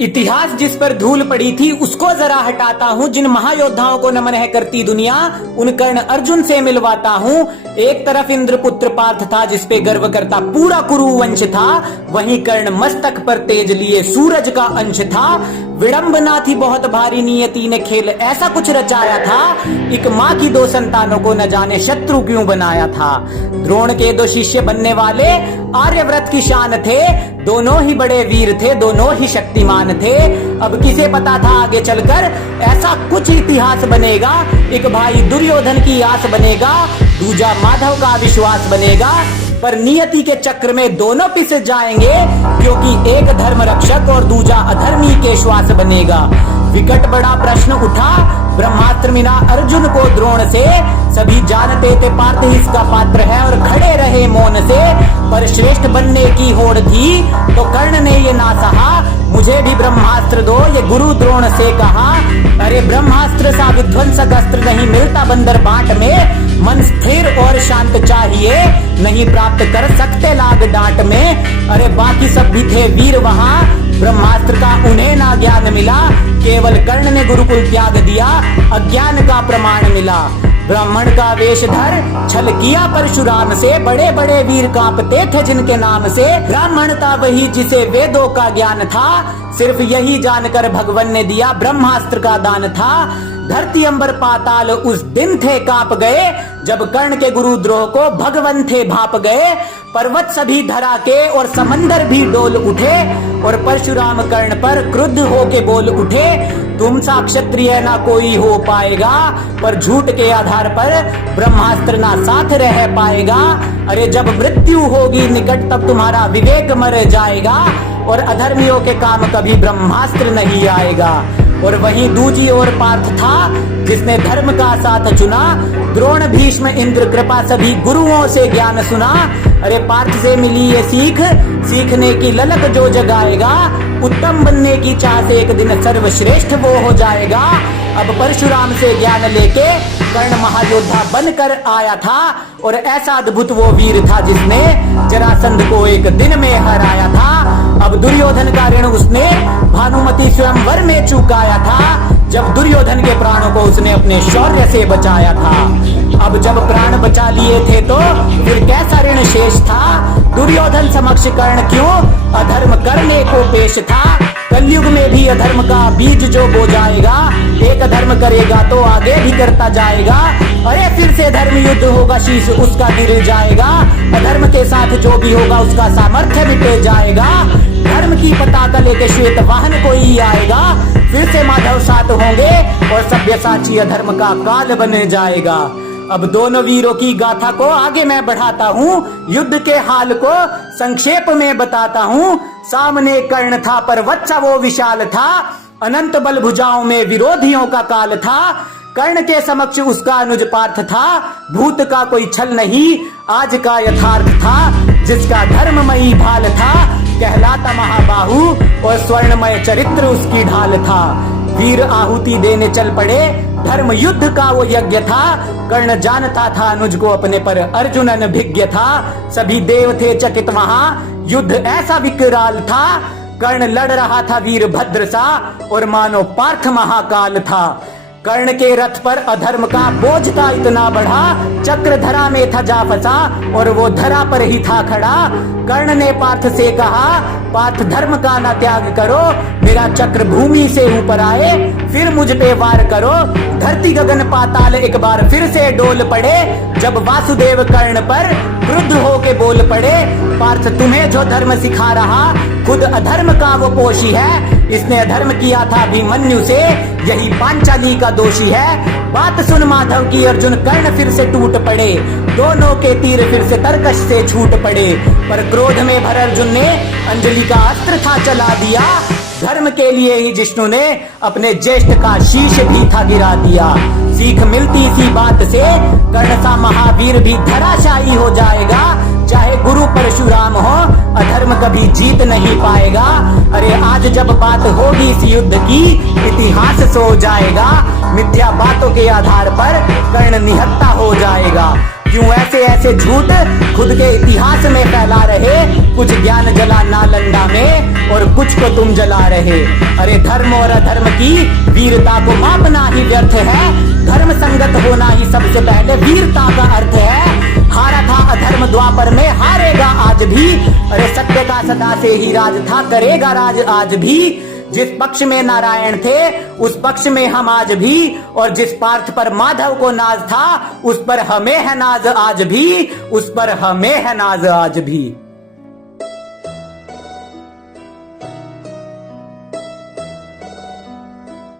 इतिहास जिस पर धूल पड़ी थी उसको जरा हटाता हूँ। जिन महायोद्धाओं को नमन है करती दुनिया, उन कर्ण अर्जुन से मिलवाता हूँ। एक तरफ इंद्रपुत्र पार्थ था जिस पे गर्व करता पूरा कुरु वंश था, वहीं कर्ण मस्तक पर तेज लिए सूरज का अंश था। विडंबना थी बहुत भारी, नियति ने खेल ऐसा कुछ रचाया था। एक माँ की दो संतानों को न जाने शत्रु क्यों बनाया था। द्रोण के दो शिष्य बनने वाले आर्यव्रत की शान थे, दोनों ही बड़े वीर थे, दोनों ही शक्तिमान थे। अब किसे पता था आगे चलकर ऐसा कुछ इतिहास बनेगा। एक भाई दुर्योधन की आस बनेगा, दूजा माधव का विश्वास बनेगा। पर नियति के चक्र में दोनों पिस जाएंगे, क्योंकि एक धर्म रक्षक और दूजा अधर्मी के श्वास बनेगा। विकट बड़ा प्रश्न उठा ब्रह्मास्त्र मिला अर्जुन को द्रोण से। सभी जानते थे पार्थ इसका पात्र है और खड़े रहे मौन से। पर श्रेष्ठ बनने की होड़ थी तो कर्ण ने ये ना सहा, मुझे भी ब्रह्मास्त्र दो ये गुरु द्रोण से कहा। अरे ब्रह्मास्त्र सा विध्वंसक अस्त्र नहीं मिलता बंदर बाट में। मन स्थिर और शांत चाहिए, नहीं प्राप्त कर सकते लाग डांट में। अरे बाकी सब भी थे वीर वहां, ब्रह्मास्त्र का उन्हें ना ज्ञान मिला। केवल कर्ण ने गुरुकुल त्याग दिया, अज्ञान का प्रमाण मिला। ब्राह्मण का वेश धर छल किया परशुराम से, बड़े बड़े वीर कांपते थे जिनके नाम से। ब्राह्मण था वही जिसे वेदों का ज्ञान था, सिर्फ यही जानकर भगवान ने दिया ब्रह्मास्त्र का दान था। धरती अंबर पाताल उस दिन थे कांप गए, जब कर्ण के गुरु द्रोह को भगवान थे भाप गए। पर्वत सभी धरा के और समंदर भी डोल उठे, और परशुराम कर्ण पर क्रुद्ध होके बोल उठे। तुम सा क्षत्रिय ना कोई हो पाएगा, पर झूठ के आधार पर ब्रह्मास्त्र ना साथ रह पाएगा। अरे जब मृत्यु होगी निकट तब तुम्हारा विवेक मर जाएगा, और अधर्मियों के काम कभी ब्रह्मास्त्र नहीं आएगा। और वहीं दूजी ओर पार्थ था जिसने धर्म का साथ चुना। द्रोण भीष्म इंद्र कृपा सभी गुरुओं से ज्ञान सुना। अरे पार्थ से मिली ये सीख, सीखने की ललक जो जगाएगा। उत्तम बनने की चाह से एक दिन सर्वश्रेष्ठ वो हो जाएगा। अब परशुराम से ज्ञान लेके कर्ण महायोद्धा बनकर आया था, और ऐसा अद्भुत वो वीर था जिसने जरासंध को एक दिन में हराया था। अब दुर्योधन का ऋण उसने भानुमति स्वयंवर में चुकाया था, जब दुर्योधन के प्राणों को उसने अपने शौर्य से बचाया था। अब जब प्राण बचा लिए थे तो फिर कैसा ऋण शेष था। दुर्योधन समक्ष कर्ण क्यों अधर्म करने को पेश था। कलयुग में भी अधर्म का बीज जो बो जाएगा, एक अधर्म करेगा तो आगे भी करता जाएगा। अरे फिर से धर्म युद्ध होगा, शीश उसका गिर जाएगा। अधर्म के साथ जो भी होगा उसका सामर्थ्य मिटे जाएगा। धर्म की पताका लेके श्वेत वाहन कोई आएगा, फिर से माधव साथ होंगे और सभ्यसाची अधर्म का काल बन जाएगा। अब दोनों वीरों की गाथा को आगे मैं बढ़ाता हूँ, युद्ध के हाल को संक्षेप में बताता हूँ। सामने कर्ण था पर वत्सा वो विशाल था, अनंत बल भुजाओं में विरोधियों का काल था। कर्ण के समक्ष उसका अनुज पार्थ था, भूत का कोई छल नहीं आज का यथार्थ था। जिसका धर्ममयी भाल था कहलाता महाबाहु, और स्वर्णमय चरित्र उसकी ढाल था। वीर आहुति देने चल पड़े, धर्म युद्ध का वो यज्ञ था। कर्ण जानता था अनुज को अपने पर अर्जुन अनभिज्ञ था। सभी देव थे चकित वहां, युद्ध ऐसा विकराल था। कर्ण लड़ रहा था वीर भद्र सा, और मानो पार्थ महाकाल था। कर्ण के रथ पर अधर्म का बोझ था इतना बढ़ा, चक्र धरा में था जा फंसा और वो धरा पर ही था खड़ा। कर्ण ने पार्थ से कहा, पार्थ धर्म का ना त्याग करो, मेरा चक्र भूमि से ऊपर आए फिर मुझ पे वार करो। धरती गगन पाताल एक बार फिर से डोल पड़े, जब वासुदेव कर्ण पर क्रुद्ध होके बोल पड़े। पार्थ तुम्हें जो धर्म सिखा रहा खुद अधर्म का वो पोषी है। इसने अधर्म किया था अभिमन्यु से, यही पांचाली का दोषी है। बात सुन माधव की अर्जुन कर्ण फिर से टूट पड़े, दोनों के तीर फिर से तरकश से छूट पड़े। पर क्रोध में भर अर्जुन ने अंजलि का अस्त्र था चला दिया। धर्म के लिए ही जिष्णु ने अपने ज्येष्ठ का शीश भी था गिरा दिया। सीख मिलती इसी बात से कर्ण सा महावीर भी धराशायी हो जाएगा। चाहे गुरु परशुराम हो, अधर्म कभी जीत नहीं पाएगा। अरे आज जब बात होगी इस युद्ध की, इतिहास सो जाएगा। मिथ्या बातों के आधार पर कर्ण निहत्था हो जाएगा। क्यों ऐसे ऐसे झूठ खुद के इतिहास में फैला रहे, कुछ ज्ञान जला नालंदा में और कुछ को तुम जला रहे। अरे धर्म और अधर्म की वीरता को मापना ही व्यर्थ है, धर्म संगत होना ही सबसे पहले वीरता का अर्थ है। हारा था अधर्म द्वापर में, हारेगा आज भी। अरे सत्य का सदा से ही राज था, करेगा राज आज भी। जिस पक्ष में नारायण थे उस पक्ष में हम आज भी, और जिस पार्थ पर माधव को नाज था उस पर हमें है नाज आज भी, उस पर हमें है नाज आज भी।